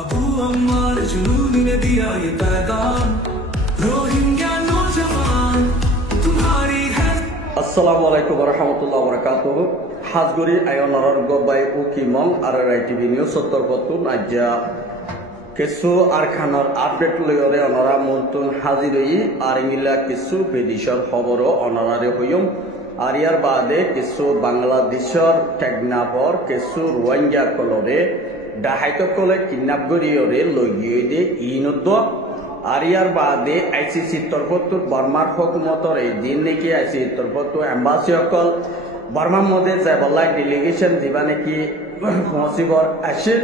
अबू अम्मार जुनून ने दिया ये पैगाम रोहिंग्या नौजवान तुम्हारी है। আসসালামু আলাইকুম ওয়া রাহমাতুল্লাহি ওয়া বারাকাতুহু হাজগুরি আয়নার গবাই উকিমং আর রাইটিভি নিউজ সত্তরপতুন আজ্জা কিছু আরখানর আপডেট লইরে অনরা মন্তুন হাজিরই আর ইংলা কিছু বিদেশর খবর অনরারে হইম আর ইয়ার বাদে কিছু বাংলাদেশর টেকনাফর কিছু রোহিঙ্গা কলরে ডাহাইত কলে কিডন্যাপ করিয়রে লইয়ে দে ইনদ আর ইয়ার বাদে আইসিসি তরফত বর্মার হুকুমতর এই দিন নাকি আইসিসি তরফত এম্বাসি অকল বর্মার মধ্যে যাবলাই ডেলিগেশন দিবা নাকি পৌঁছিবর আসে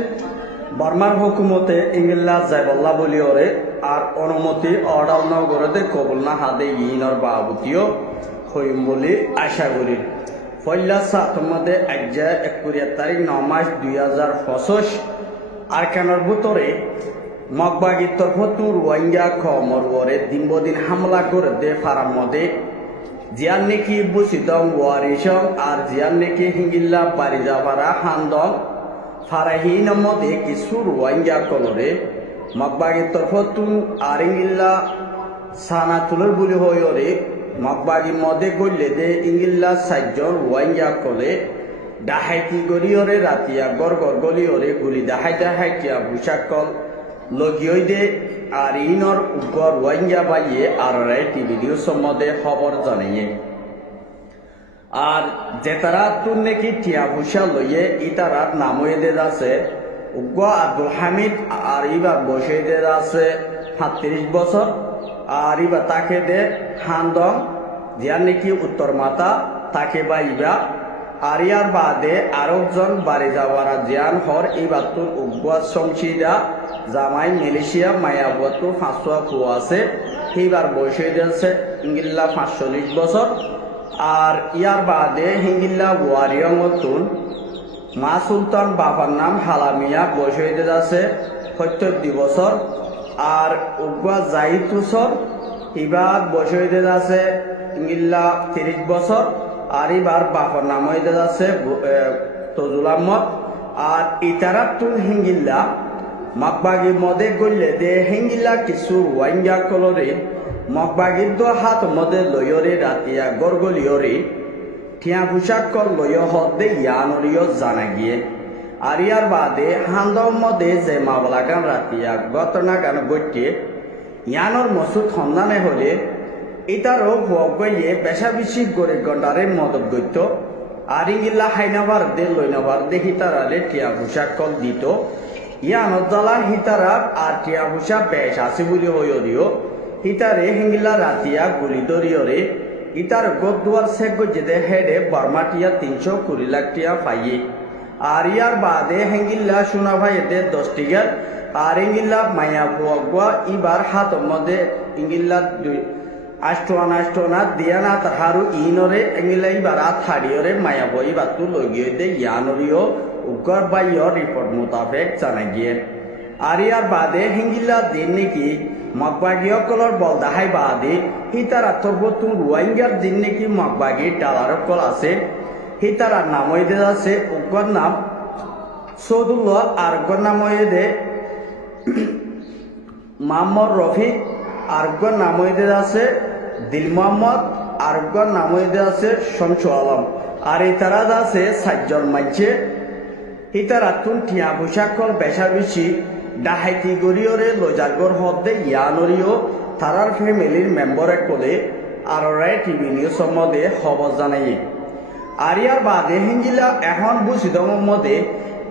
বর্মার হুকুমতে ইংলা যাবল্লা বলি ওরে আর অনুমতি অর্ডার নগরতে কবুল না হাদে ইনর বাবুতিও হইম বলে আশা করি ফয়লা সাতমদে আজ্জা 21 তারিখ 9 মাস 2025 আরকানের ভিতরে মগবাগি তরফতু রোহিঙ্গা খমরওরে দিনবদিন হামলা করে দে ফারাম মধ্যে জিয়ান নেকি বুসিদং ওয়ারিসং আর জিয়ান নেকি হিঙ্গিল্লা বাড়ি যাবারা হান্দং ফারাহিন মধ্যে কিছু রোহিঙ্গা কলরে মগবাগি তরফতু আরিঙ্গিল্লা সানাতুলর বুলি হইরে মগবাগি মধ্যে গইলে দে ইঙ্গিল্লা 60 জন রোহিঙ্গা কলে ডাহাইতি গরিয়রে রাতিয়া গরগর গলিয়রে গুলি ডাহাইতিয়া বুসাকল লগিয়ে দে আর ইনর উপর রোহিঙ্গা বাইয়ে আর টিভি নিউজ সম্বন্ধে খবর জানিয়ে আর যেতারা তুন নাকি টিয়া ভুষা লইয়ে ইতারার নাময়েদের আছে উগ্র আব্দুল হামিদ আর ইবার বসেদের আছে 37 বছর আর ইবা তাকে দে হান্দং জিয়ার নাকি উত্তর মাতা তাকে বাইবা আর ইয়ার বাদে আরেকজন বাড়ি যাওয়ারা জিয়ান হর ইবার তুন উগ্র সংসিদা জামাই মালয়েশিয়া মায়াবতু 500 আছে এইবার বয়স হয়েছে ইংলিল্লা 45 বছর আর ইয়ার বাদে হিঙ্গিল্লা ওয়ারিয়ং তুন মা সুলতান বাবার নাম হালামিয়া বয়স হয়ে আছে 72 বছর আর উগ্র জাইতুসর এবার বয়স হয়ে আছে ইংলিল্লা 30 বছর আর এবার বাবার নাম হয়ে আছে তজুল আহমদ আর ইতারা তুন হিঙ্গিল্লা মগবাগি মধ্যে গইলে দে হিঙ্গিলা কিছু রোহিঙ্গা কলরে মগবাগির দো হাত মধ্যে লয়রে রাতিয়া গরগলিয়রে ঠিয়া পোশাক কল লয় হদে ইয়ানরিও জানা গিয়ে আর ইয়ার বাদে হান্দম মধ্যে যে মামলাগান রাতিয়া ঘটনা গান গইতে ইয়ানর মসুদ সন্ধানে হলে ইতারও ভোগ গইয়ে পেশা বেশি গরে গন্ডারে মদত গইত আর ইঙ্গিল্লা হাইনাবার দে লইনাবার দে হিতারারে ঠিয়া পোশাক কল দিত ইয়ানজ্জালা হিতারার আর টিয়া হুসা বেশ আছে বলি হইরিও হিতারে হিঙ্গিলা রাতিয়া গুলি দরিয়রে ইতার গোদুয়ার শেখ গজেদে হেডে বর্মাটিয়া 320 লাখ টিয়া পাইয়ে আর ইয়ার বাদে হিঙ্গিল্লা সোনা ভাইয়েদের 10 টিগার আর ইঙ্গিল্লা মায়া ফুয়া ইবার হাত মধ্যে ইঙ্গিল্লা 8 দিয়ানা তাহারু ইনরে ইঙ্গিল্লা ইবার থাড়িয়রে মায়া বই বাতু লগিয়ে দে ইয়ানরিও উগ্র বাইয়র রিপোর্ট মোতাবেক জানা গিয়ে আর ইয়ার বাদে হিঙ্গিল্লা দিন নাকি মগবাগীয় কলর বল দাহাই বাদে হিতারা তরবতু রোহিঙ্গার দিন নাকি মগবাগী ডালার কল আছে হিতারার নাম হইতে আছে উগ্র নাম সৌদুল্লাহ আর নাম হইতে মোহাম্মদ রফিক আর নাম হইতে আছে দিল মোহাম্মদ আর নাম হইতে আছে শমসু আলম আর ইতারা আছে 60 জন মাইছে হিতারা তুন টিয়া পোশাকল বেশা বেশি ডাহাইতি গরিয়রে লজারগর হদে ইয়ানরিও তারার ফ্যামিলির মেম্বরে কোলে আর টিভি নিউজ সম্বন্ধে খবর জানাইয়ে আর ইয়ার বাদে হিঙ্গিলা এখন বুঝিদম মধ্যে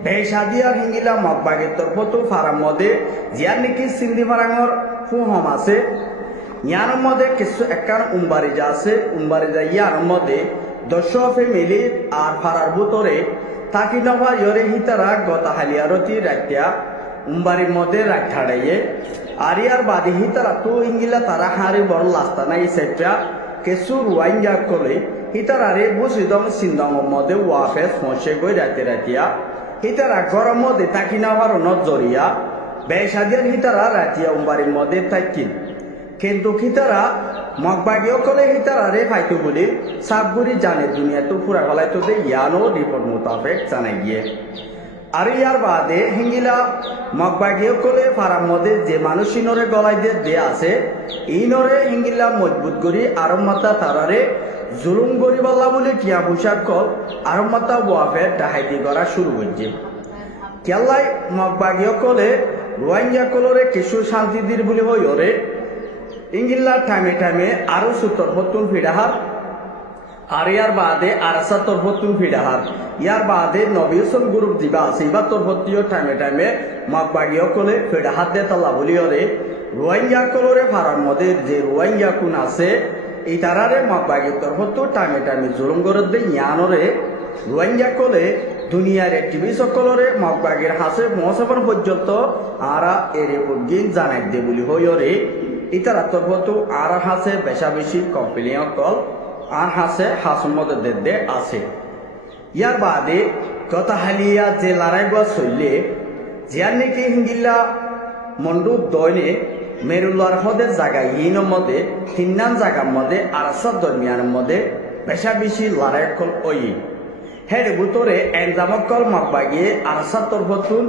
বেশাদিয়ার হিঙ্গিলা মগবাগের তরফতো ফারাম মধ্যে জিয়ার নাকি সিন্ধি ফারাঙর ফুহম আছে ইয়ার মধ্যে কিছু একান উম্বারিজা আছে উম্বারিজা ইয়ার মধ্যে 10 ফ্যামিলি আর ফারার ভিতরে তাকি নভা ইয়রে হিতারা গতা হালিয়ারতি রাখিয়া উম্বারির মধ্যে রাখাড়াইয়ে আর ইয়ার বাদে হিতারা তো ইঙ্গিলা তারা হারে বড় লাস্তা নাই সেটা কিছু রোহিঙ্গা কলে হিতারারে বুঝিদম সিন্দম মধ্যে ওয়াফেস ফসে গই রাতিয়া হিতারা গরম মধ্যে তাকি নভার নজরিয়া বেশাদিয়ার হিতারা রাতিয়া উম্বারির মধ্যে থাকিন কিন্তু হিতারা মগবাগীয় কলে হিতারারে ফাইতো বলে সাবগুড়ি জানে দুনিয়া তো পুরা গলায় তো ইয়ানো রিপোর্ট মোতাবেক জানাই গিয়ে আর ইয়ার বাদে হিঙ্গিলা মগবাগিও কলে ফারাম মধ্যে যে মানুষ ইনরে গলায় দিয়ে আছে ইনরে হিঙ্গিলা মজবুত করি আরম্মাতা তারারে জুলুম করি বললা বলে টিয়া পোশাক কল আরম্মাতা ওয়াফে ডাহাইতি করা শুরু করছে কেল্লাই মগবাগিও কলে রোহিঙ্গা কলরে কিছু শান্তি দির বলে হই ওরে ইঙ্গিল্লা টাইমে টাইমে আরো সুতর হতুন ফিডাহার আর ইয়ার বাদে আরাসা তরফতুন ফিডাহার ইয়ার বাদে নবিয়সন গ্রুপ দিবা আছে এবার তরফতীয় টাইমে টাইমে মগবাগিও কলে ফিডাহার দে তাল্লা বলিওরে রোহিঙ্গা কলরে ফারার মধ্যে যে রোহিঙ্গা কোন আছে এই তারারে মগবাগি তরফতো টাইমে টাইমে জুলুম করে দে ইয়ানরে রোহিঙ্গা কলে দুনিয়ার একটিভি সকলরে মগবাগির হাসে মহাসভা পর্যন্ত আরা এরে গিন জানাই দে বলি হইরে ইতারা তরফতো আর হাসে বেশা বেশি কম্পিলিয়ন কল আর হাসে হাসুর মধ্যে দে আছে ইয়ার বাদে কথা হালিয়া যে লড়াই গা চললে জিয়ার নাকি হিঙ্গিল্লা মন্ডুপ দয়নে মেরুলার হদের জায়গা ইনের মধ্যে তিনান জায়গার মধ্যে আরাসার দরমিয়ানের মধ্যে বেশা বেশি লড়াই কল ওই হের ভিতরে এনজামক কল মগবাগিয়ে আরাসার তরফতুন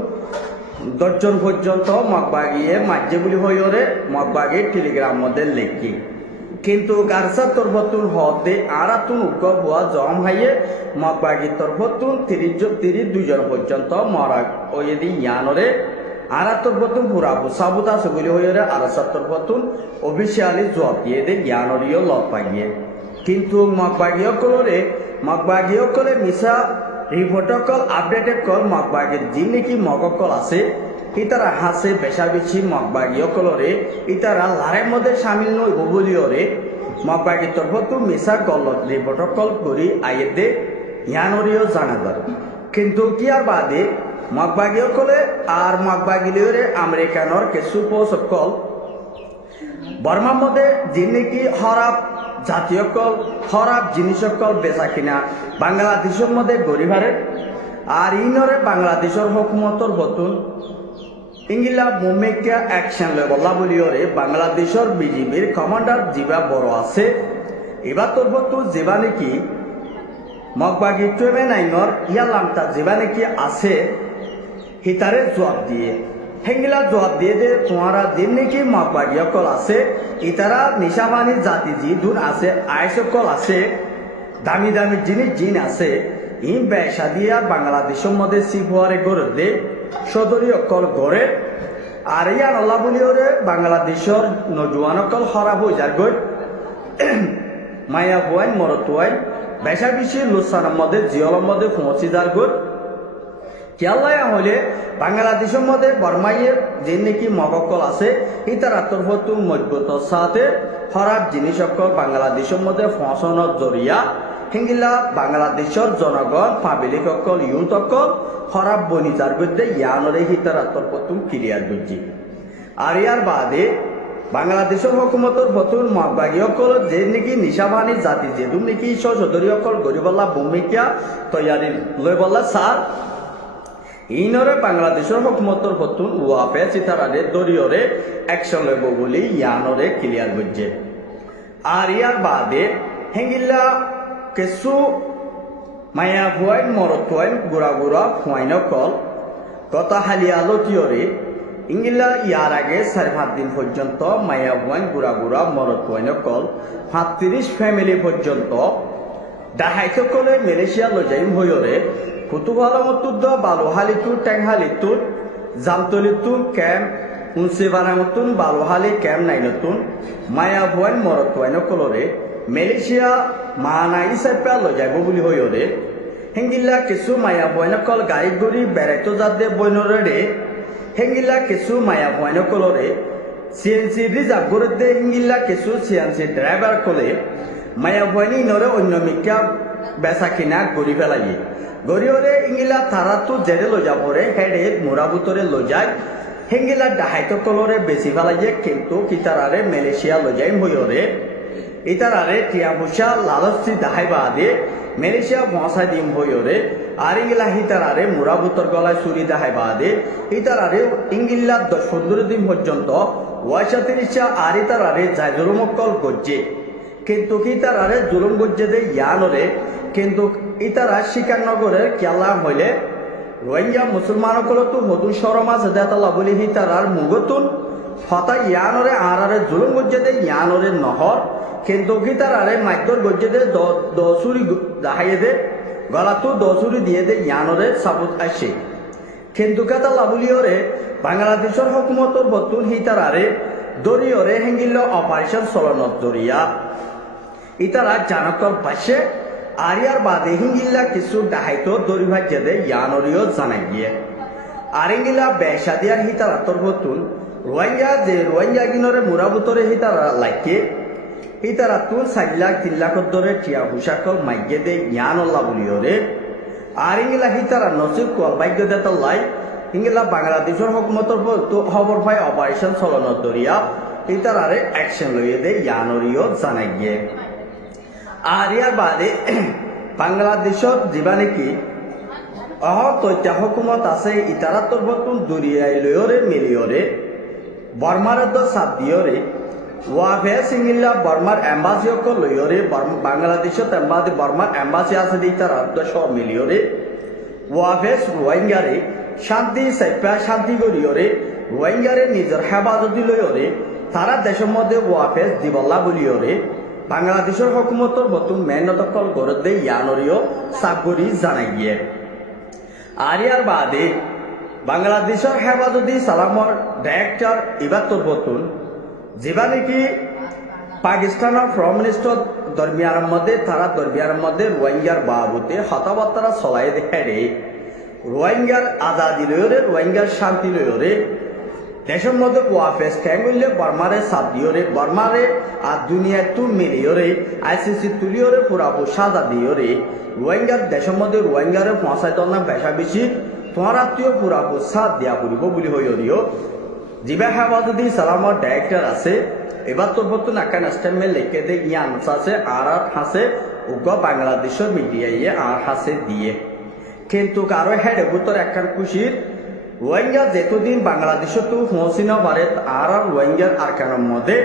10 জন পর্যন্ত মগবাগিয়ে মাঝে বলি হইরে মগবাগিয়ে টেলিগ্রাম মধ্যে লেখি কিন্তু গারসার তরফতুন হদে আরাতুন উগ্র বুয়া জম হাইয়ে মগবাগি তরফতুন 32 জন পর্যন্ত মরা ওয়েদি ইয়ানরে আরা তরফতুন পুরা সাবুত আছে বলি হইরে আরাসার তরফতুন অফিসিয়ালি জবাব দিয়ে দে জ্ঞানরিও লত পাইয়ে কিন্তু মগবাগিও কলে মিশা রিপোর্ট কল আপডেটেড কল মগবাগির যি নাকি মগকল আছে ইতারা হাসে বেশা বেশি মগবাগিও কলরে ইতারা লারের মধ্যে সামিল নই বলিওরে মগবাগি তরফতো মিশা কল রিপোর্ট কল করি আইয়ে দে ইয়ানরিও জানাদার কিন্তু কিয়ার বাদে মগবাগিও কলে আর মগবাগিলিওরে আমেরিকানর কিছু পোস্ট কল বর্মার মধ্যে যে নাকি হরাপ জাতীয় কল হরাপ জিনিস কল বেচা কিনা বাংলাদেশের মধ্যে গরিবারে আর ইনরে বাংলাদেশের হুকুমতর বতুন ইংলা মুম্মেকা অ্যাকশন লয় বলা বলিওরে বাংলাদেশের বিজিবির কমান্ডার জিবা বড় আছে এবার তোর বতুন যেবা নাকি মগবাগি 29 ইয়ালামটা যেবা নাকি আছে হিতারে জবাব দিয়ে হেঙ্গিলা জবাব দিয়ে দে তোমারা দিন নাকি মগবাগি কল আছে ইতারা নিশাবানি জাতি জি দুন আছে আইস কল আছে দামি দামি জিনিস জিন আছে ইন বেশা দিয়া বাংলাদেশের মধ্যে সিফুয়ারে গড়ে দে সদরীয় কল গড়ে আর ইয়ান আল্লাহ বলিওরে বাংলাদেশের নজওয়ান কল হরাব হয়ে যার গই মায়া বুয়াইন মরতুয়াইন বেশা বেশি লুসানের মধ্যে জিয়লের মধ্যে পৌঁছে যার গই কেল্লায় হলে বাংলাদেশের মধ্যে বর্মাইয়ের যে নাকি মগকল আছে ইতারা তরফতু মজবুত সাথে খারাপ জিনিস সকল বাংলাদেশের মধ্যে ফসনের জরিয়া হিঙ্গিলা বাংলাদেশের জনগণ পাবলিক সকল ইউথ সকল খারাপ বনিজার মধ্যে ইয়ানরে ইতারা তরফতু ক্লিয়ার করছি আর ইয়ার বাদে বাংলাদেশের হুকুমতর ফতুন মগবাগি সকল যে নাকি নিশাবানি জাতি যেদু নাকি সদরী সকল গরিবল্লা ভূমিকা তৈয়ারি লই বললা স্যার ইনরে বাংলাদেশের হুকুমতর ফতুন ওয়াফে চিতারারে দরিয়রে অ্যাকশন লইব বলি ইয়ানরে ক্লিয়ার করছে আর ইয়ার বাদে হেঙ্গিল্লা কিছু মায়া ভুয়াইন মরতুয়াইন গুড়া গুড়া ফুয়াইন কল কথা হালিয়া লতিয়রে ইঙ্গিল্লা ইয়ার আগে 4-5 দিন পর্যন্ত মায়া ভুয়াইন গুড়া গুড়া মরতুয়াইন কল 35 ফ্যামিলি পর্যন্ত ডাহাইতে কলে মালয়েশিয়া লজাইম হইরে কুতুবালামতুদ্দ বালুহালিতুর ট্যাংহালিতুর জামতলিতুন ক্যাম্প উনসিবানামতুন বালুহালি ক্যাম্প নাইনতুন মায়া ভুয়াইন মরতুয়াইন কলরে মালয়েশিয়া মানাই সাইপ্রা লজাইব বলি হইরে হেঙ্গিল্লা কিছু মায়া ভুয়াইন কল গাড়ি গড়ি বেড়াইতো যাতে বইনরে হেঙ্গিল্লা কিছু মায়া ভুয়াইন কলরে সিএনসি রিজার্ভ করে দে হেঙ্গিল্লা কিছু সিএনসি ড্রাইভার কলে মায়া ভুয়াইনি নরে অন্য মিকা বেচা কিনা গড়ি ফেলাইয়ে গরিয়রে ইঙ্গিলা তারা তো জেরে লজাবরে হেডে মুরাবুতরে লজায় হেঙ্গিলা ডাহাইতো কলরে বেশি ফেলাইয়ে কিন্তু কিতারারে মালয়েশিয়া লজাইম হইরে ইতারারে টিয়া পয়সা লালসি দাহাই বাদে মালয়েশিয়া পৌঁছাই দিম হইরে আর ইঙ্গিলা হিতারারে মুরাবুতর গলায় চুরি দাহাই বাদে ইতারারে ইঙ্গিল্লা 10-15 দিন পর্যন্ত ওয়াইসা তিরিশা আর ইতারারে জায়জুরমকল গজ্জে কিন্তু ইতারারে জুলুম গজ্জে দে ইয়ানরে কিন্তু ইতারা শিকারনগরের কেলা হইলে রোহিঙ্গা মুসলমানসকলতো হদু শরমা সেদাতাল্লাহ বলি হিতারার মুগতুন হতা ইয়ানরে আরারে জুলুম গজ্জেদে ইয়ানরে নহর কিন্তু গিতারারে মাইদর গজ্জেদে দসুরি দাহাইদে গলাতো দসুরি দিয়ে দে ইয়ানরে সাবুত আসে কিন্তু কাতাল্লাহ বলিওরে বাংলাদেশের হুকুমতর বতুন হিতারারে দরিয়রে হেঙ্গিল অপারেশন চলনত দরিয়া ইতারা জানকর পাশে আরিয়ার বাদে হিঙ্গিল্লা কিছু ডাহাইতো দরি ভাজ্যেদে ইয়ানরিও জানাই গিয়ে আরেঙ্গিলা বেসাদিয়ার হিতারাতর বতুন রোহিঙ্গা যে রোহিঙ্গা গিনরে মুরাবুতরে হিতারা লাইকে হিতারাতুন 4 লাখ 3 লাখ দরে টিয়া হুসাকল মাইগে দে ইয়ানল্লাহ বলিওরে আরেঙ্গিলা হিতারা নসিব কল ভাগ্য দেতা লাই হিঙ্গিলা বাংলাদেশের হুকুমতর বলতো খবর পাই অপারেশন চলনত দরিয়া হিতারারে অ্যাকশন লইয়ে দে ইয়ানরিও জানাই গিয়ে আরিয়ার বাদে বাংলাদেশত যিবা নেকি তথ্য হুকুমত আছে ইতারাতর বতুন দরিয়াই লয়রে মিলিয়রে বর্মার সাপ দিয়রে ওয়াফে সিঙ্গিল্লা বর্মার এম্বাসিওক লয়রে বাংলাদেশত এম্বাসি বর্মার এম্বাসি আছে ইতারাত সব মিলিয়রে ওয়াফে রোহিঙ্গারে শান্তি সাইপা শান্তি করিয়রে রোহিঙ্গারে নিজের হেফাজতি লয়রে তারা দেশের মধ্যে ওয়াফে দিবল্লা বলিয়রে বাংলাদেশের হুকুমতর বতুন মেহনতকল করে দে ইয়ানরিও সাবগরি জানাই গিয়ে আরিয়ার বাদে বাংলাদেশের হেফাজতি সালামর ডাইরেক্টর ইবাতর বতুন যেবা নাকি পাকিস্তানের ফ্রম মিনিস্টার দরমিয়ার মধ্যে তারা দরমিয়ার মধ্যে রোহিঙ্গার বাবুতে হতাবার্তা চলাই দেখে রে রোহিঙ্গার আজাদি লয়রে রোহিঙ্গার শান্তি লয়রে দেশের মধ্যে ওয়াফেস ক্যাঙ্গুলে বর্মারে সাপ দিওরে বর্মারে আর দুনিয়ায় তুন মিলিয়রে আইসিসি তুলিয়রে পুরাপু সাজা দিওরে রোহিঙ্গার দেশের মধ্যে রোহিঙ্গারে পৌঁছাই তোর না বেশা বেশি তোমার আত্মীয় পুরাপু সাথ দিয়া পড়িব বলি হইরিও জিবা হেফাজতি সালামর ডাইরেক্টর আছে এবার তোর বর্তন আকান স্টেমে লিখে দে জ্ঞান আছে আর হাসে উগ বাংলাদেশের মিডিয়ায় আর হাসে দিয়ে কিন্তু কারো হেড বুতর একখান খুশির রোহিঙ্গা যেতদিন বাংলাদেশে তো পৌঁছিনা পারে আর রোহিঙ্গার আরকানের মধ্যে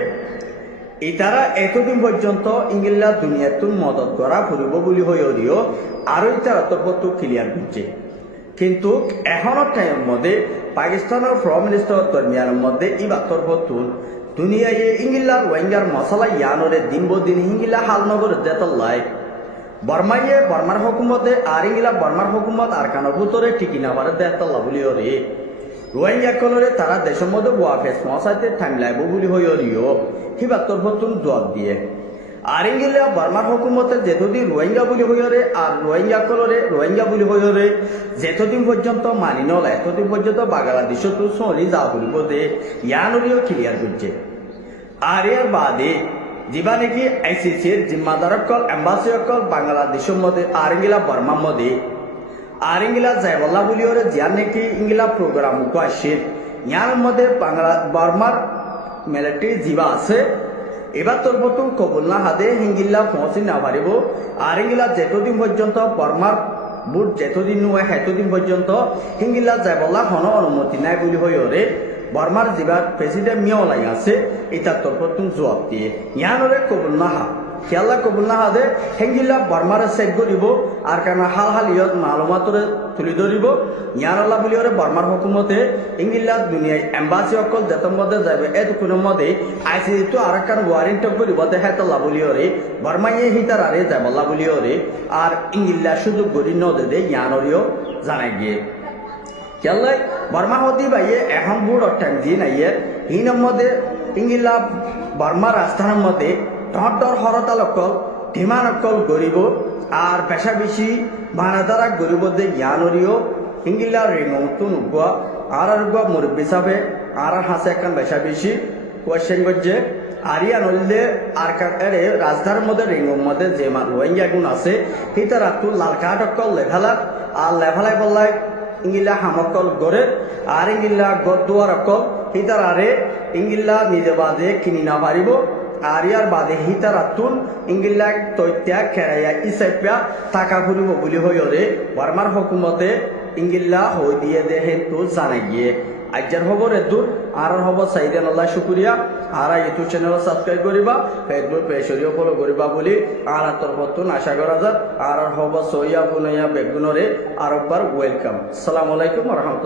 ইতারা এতদিন পর্যন্ত ইংলিলা দুনিয়াতুন মদত করা ফুরিব বলি হইরিও আরো ইতারা তরফতো ক্লিয়ার করছে কিন্তু এখনের টাইমের মধ্যে পাকিস্তানের ফ্রম মিনিস্টার দরমিয়ার মধ্যে ইবার তরফতুন দুনিয়ায় ইংলিলা রোহিঙ্গার মশলা ইয়ানরে দিন বদিন ইংলিলা হালনগরের দেতল্লাই বর্মাইয়ে বর্মার হুকুমতে আর ইংলা বর্মার হুকুমত আর কানো ভুতরে টিকি না পারে দেতল্লা বলিও রে রোহিঙ্গা কলরে তারা দেশের মধ্যে ওয়াফেস মশাইতে টাইম লাইব বলি হইরিও হিবার তরফতুন জবাব দিয়ে আর ইংলা বর্মার হুকুমতে যেতদিন রোহিঙ্গা বলি হইরে আর রোহিঙ্গা কলরে রোহিঙ্গা বলি হইরে যেতদিন পর্যন্ত মানি নলা এতদিন পর্যন্ত বাংলাদেশে তো চলি যা বলিব দে ইয়ানরিও ক্লিয়ার করছে আর এর বাদে যিবা নাকি আইসিসির জিম্মাদারকল এম্বাসিসকল বাংলাদেশের মধ্যে আর ইংলা বর্মার মধ্যে আর ইংলা যাইবল্লা বলিওরে জিয়ার নাকি ইংলা প্রোগ্রাম আসে ইয়ার মধ্যে বাংলা বর্মার মিলিটারি যিবা আছে এবার তোর বতুন কবুল না হাদে হিঙ্গিল্লা পৌঁছি না পারিব আর ইংলা যেতদিন পর্যন্ত বর্মার বুট যেতদিন নয় সেতদিন পর্যন্ত হিঙ্গিল্লা যাইবল্লা কোনো অনুমতি নাই বলি হইরে বর্মার যিবা প্রেসিডেন্ট মিয়াওলাই আছে এটার তরফতুন জবাব দিয়ে ইয়ানরে কবুল না হা খেয়াল্লা কবুল না হাদে হেঙ্গিল্লা বর্মারে চেক করিব আর কেন হাল হাল ইয়ত মালুমাতরে তুলি ধরিব ইয়ানল্লা বলিওরে বর্মার হুকুমতে ইংলিলা দুনিয়ায় এম্বাসি অকল যেতর মধ্যে যাবে এতক্ষণের মধ্যে আইসিসি তো আর একখান ওয়ারেন্ট করিব দেখাইতল্লা বলিওরে বর্মাইয়ে হিতার আরে যাবল্লা বলিওরে আর ইংলিলা সুযোগ গড়ি নদে দে ইয়ানরিও জানাই গিয়ে কেলাই বর্মা হতি বাইয়ে এখন বুড় টাইম দিয়ে নাইয়ে হিনের মধ্যে ইংলিলা বর্মা রাজধানীর মধ্যে টর হরতাল অকল ধিমান অকল গরিব আর পেশা বেশি বানাদারা গরিব দে জ্ঞানরিও ইংলিলা রেঙতুন উগুয়া আর উগুয়া মুরব্বী সাবে আর হাসে একখান পেশা বেশি কোয়েশ্চেন করছে আরিয়া নললে আর কারে রাজধানীর মধ্যে রেঙর মধ্যে যে রোহিঙ্গা গুণ আছে হিতারা তো লাল কাঠ অকল লেভালা আর লেভালাই বললাই ইংলিলা হামকল গড়ে আর ইংলিলা গদুয়ার অকল হিতার আরে ইংলিলা নিজে বাদে কিনি না পারিব আর ইয়ার বাদে হিতার আতুন ইংলিলা তৈত্যা খেরাইয়া ইসাইপা টাকা ফুরিব বলি হইরে বর্মার হুকুমতে ইংলিলা হই দিয়ে দে হেতু জানাই গিয়ে আজ্জার খবর এদুর আর হব সাইদান আল্লাহ শুকুরিয়া আর ইউটিউব চ্যানেল সাবস্ক্রাইব করিবা ফেসবুক পেজও ফলো করিবা বলি আর তরফতুন আশা করা যায় আর হব সইয়া বুনাইয়া বেগুনরে আরবার ওয়েলকাম। আসসালামু আলাইকুম ওয়া রাহমাতুল্লাহ।